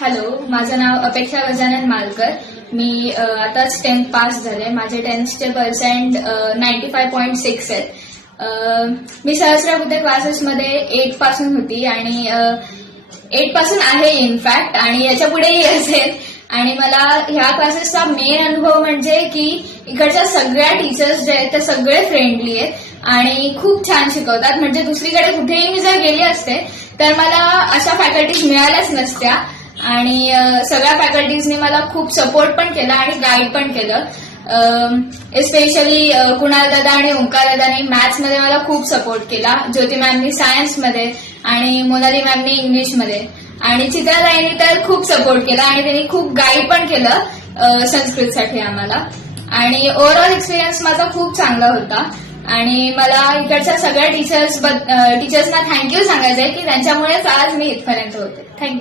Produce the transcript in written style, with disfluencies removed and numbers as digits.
Hello, माझं नाव अपेक्षा गजानन मालकर. मी आताच 10th पास झाले. माझे 10thचे पर्सेंट 95.6 आहेत. मी सहस्त्रबुद्धे क्लासेसमध्ये 8 पासून होती आणि 8 पासून आहे इनफॅक्ट, आणि याच्या पुढेही असेल. आणि मला ह्या क्लासेसचा मेन अनुभव म्हणजे की इकडच्या सगळ्या टीचर्स जे आहेत ते सगळे फ्रेंडली आहेत आणि खूप छान शिकवतात. म्हणजे दुसरीकडे कुठेही मी जर गेली असते तर मला अशा फॅकल्टीज मिळाल्याच नसत्या. आणि सगळ्या फॅकल्टीजनी मला खूप सपोर्ट पण केला आणि गाईड पण केलं. एस्पेशली कुणाल दादा आणि ओंकार दादानी मॅथ्समध्ये मला खूप सपोर्ट केला, ज्योती मॅमनी सायन्समध्ये आणि मोनाली मॅमनी इंग्लिशमध्ये, आणि चित्राताईंनी तर खूप सपोर्ट केला आणि त्यांनी खूप गाईड पण केलं संस्कृतसाठी आम्हाला. आणि ओव्हरऑल एक्सपिरियन्स माझा खूप चांगला होता. आणि मला इकडच्या सगळ्या टीचर्सना थँक्यू सांगायचंय की त्यांच्यामुळेच आज मी इथपर्यंत होते. थँक्यू.